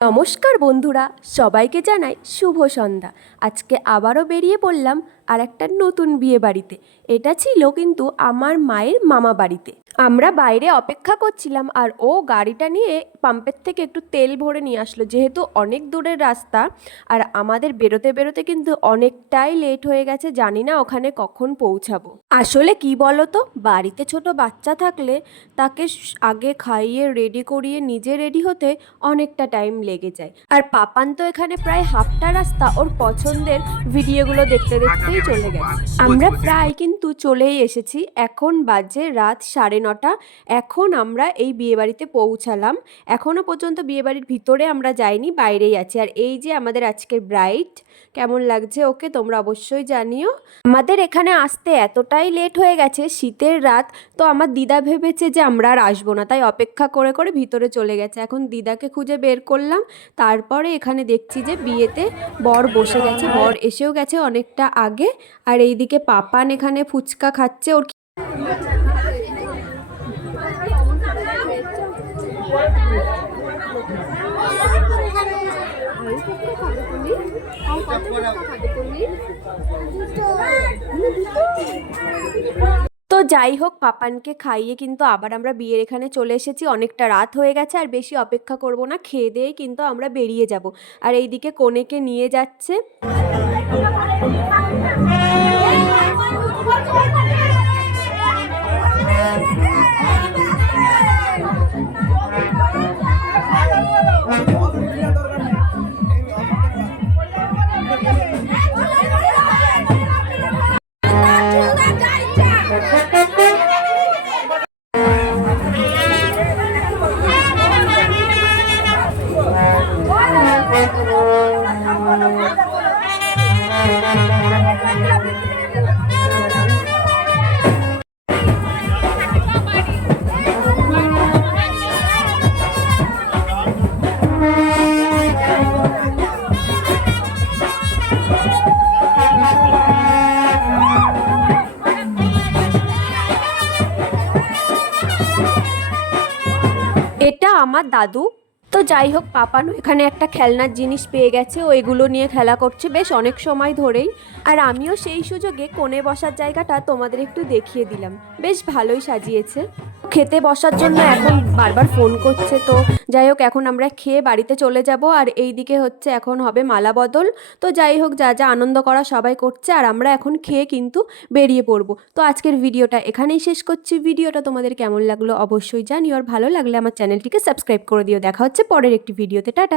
নমস্কার বন্ধুরা, সবাইকে জানাই শুভ সন্ধ্যা। আজকে আবারও বেরিয়ে পড়লাম আর একটা নতুন বিয়ে বাড়িতে। এটা ছিল কিন্তু আমার মায়ের মামা বাড়িতে। আমরা বাইরে অপেক্ষা করছিলাম আর ও গাড়িটা নিয়ে পাম্পের থেকে একটু তেল ভরে নিয়ে আসলো, যেহেতু অনেক দূরের রাস্তা আর আমাদের বেরোতে বেরোতে কিন্তু অনেকটাই লেট হয়ে গেছে। জানি না ওখানে কখন পৌঁছাবো। আসলে কি বলো তো, বাড়িতে ছোট বাচ্চা থাকলে তাকে আগে খাইয়ে রেডি করিয়ে নিজে রেডি হতে অনেকটা টাইম লেগে যায়। আর পাপান তো এখানে প্রায় হাফটা রাস্তা ওর পছন্দের ভিডিওগুলো দেখতে দেখতেই চলে গেছে। আমরা প্রায় কিন্তু চলেই এসেছি। এখন বাজে রাত 9:30। এখন আমরা এই বিয়েবাড়িতে পৌঁছালাম। এখনো পর্যন্ত বিয়েবাড়ির ভিতরে আমরা যাইনি, বাইরেই আছি। আর এই যে আমাদের আজকের ব্রাইড, কেমন লাগছে ওকে তোমরা অবশ্যই জানিও। আমাদের এখানে আসতে এতটাই লেট হয়ে গেছে, শীতের রাত তো আমার দিদা ভেবেছে যে আমরা আর আসবো না, তাই অপেক্ষা করে করে ভিতরে চলে গেছে। এখন দিদাকে খুঁজে বের করলাম, তারপরে এখানে দেখছি যে বিয়েতে বর বসে গেছে, বর এসেও গেছে অনেকটা আগে। আর এইদিকে পাপান এখানে ফুচকা খাচ্ছে। ওর তো যাই হোক, পাপানকে খাইয়ে কিন্তু আবার আমরা বিয়ের এখানে চলে এসেছি। অনেকটা রাত হয়ে গেছে আর বেশি অপেক্ষা করব না, খেয়ে দিয়েই কিন্তু আমরা বেরিয়ে যাব। আর এইদিকে কনেকে নিয়ে যাচ্ছে। এটা আমার দাদু। তো যাই হোক, পাপানও এখানে একটা খেলনার জিনিস পেয়ে গেছে, ও এগুলো নিয়ে খেলা করছে বেশ অনেক সময় ধরেই। আর আমিও সেই সুযোগে কোণে বসার জায়গাটা তোমাদের একটু দেখিয়ে দিলাম, বেশ ভালোই সাজিয়েছে। খেতে বসার জন্য এখন বারবার ফোন করছে। তো যাই হোক, এখন আমরা খেয়ে বাড়িতে চলে যাব। আর এই দিকে হচ্ছে এখন হবে মালা বদল। তো যাই হোক, যা যা আনন্দ করা সবাই করছে আর আমরা এখন খেয়ে কিন্তু বেরিয়ে পড়বো। তো আজকের ভিডিওটা এখানেই শেষ করছি। ভিডিওটা তোমাদের কেমন লাগলো অবশ্যই জানিও, আর ভালো লাগলে আমার চ্যানেলটিকে সাবস্ক্রাইব করে দিও। দেখা হচ্ছে পরের একটি ভিডিওতে। টাটা।